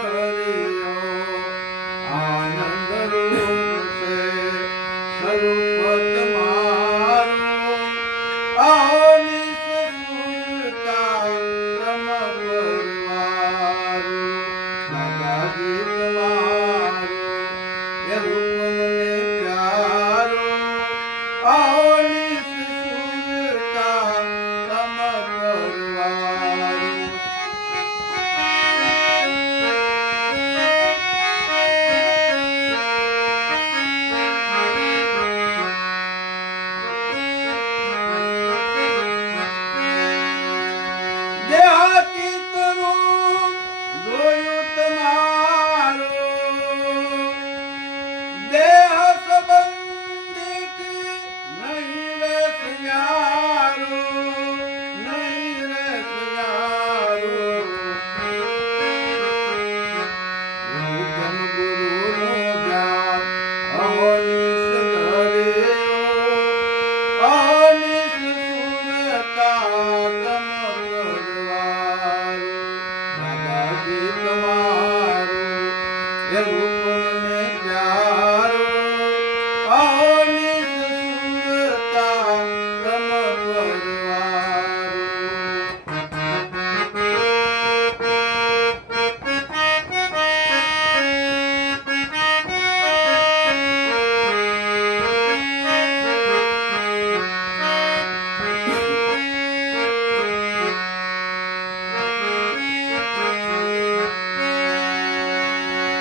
परियो आनंद रूप से स्वरूप तुम्हारो आओ निसुरता क्रम परवारो दादा जी तुम्हारो ये रूप ने प्यारो आओ निसुरता क्रम परवारो देहातीत रूप જોયું તમારો દેહ સંબંધિત નહીં રે સયારો નહીં રે સયારો હુકમ ગુરુનો જ્ઞાન અહોનિશ ધર્યો અહોનિશ સુરતા તમ પરવારો દાદાજી તમારો એ રૂપને પ્યારો અહોનિશ સુરતા તમ પરવારો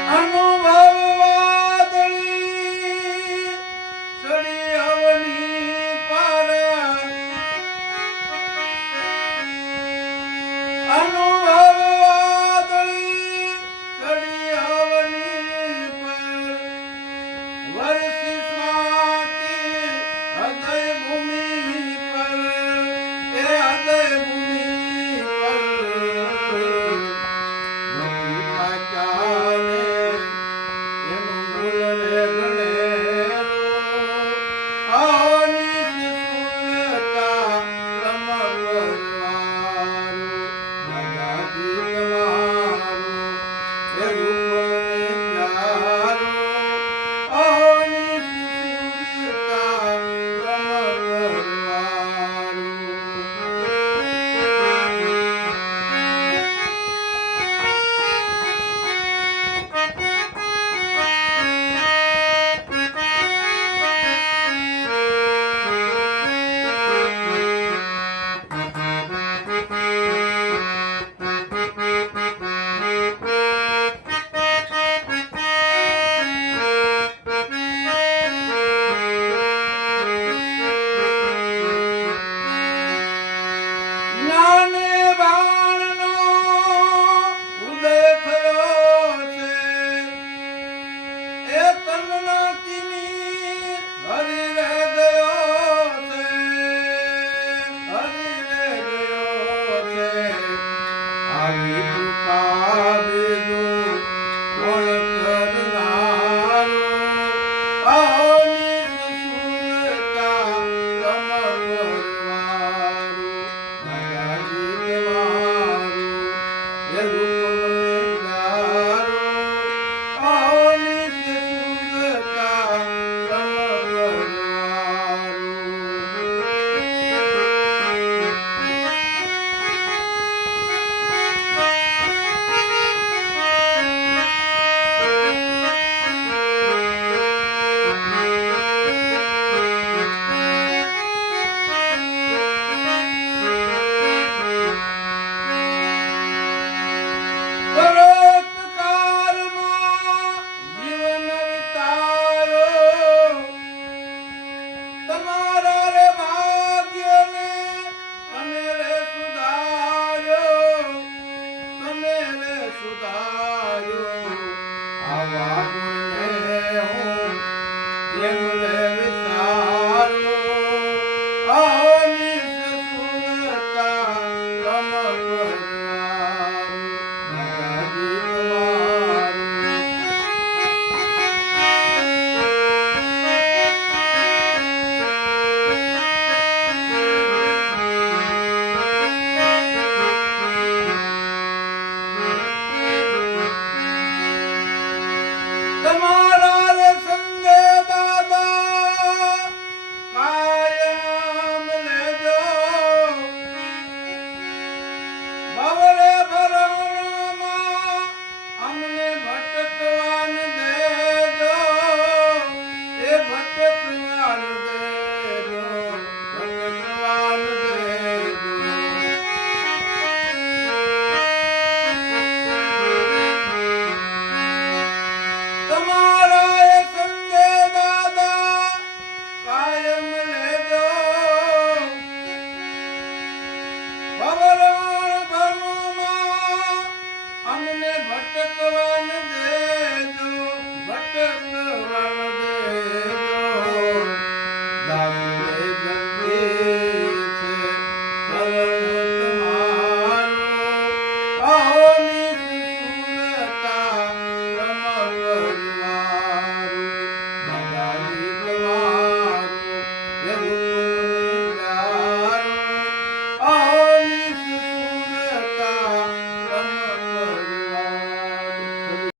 અનુભવ વાદળી ચડી અવની પર અનુભવ વાદળી ચડી અવની પર વર્ષી સ્વાતિ હૃદય ભૂમિ પર એ હૃદય ભૂમિ પર ભક્તિ પાચાને એનું મૂળ રે ગણેરો અહોનિશ સુરતા તમ પરવારો દાદાજી તમારો એ રૂપને પ્યારો અહોનિશ સુરતા તમ પરવારો જ્ઞાને બાણનો ઉદય થયો છે એ તનના તિમિર હરી રે ગયો છે હરી રે ગયો છે આવી કૃપા બીજું કોણ કરનારો અહોનિશ સુરતા તમ પરવારો દાદાજી તમારો એ રૂપને પ્યારો અહોનિશ સુરતા તમ પરવારો બળાત્કારમાં જીવન વિતારો તમારા રે ભાગ્યને તમે રે સુધાર્યો તમે રે સુધાર્યો આવા ગુણને હું કેમ રે વિચારો અહોનિશ સુરતા તમ પરવારો દાદાજી તમારો ટેકવાને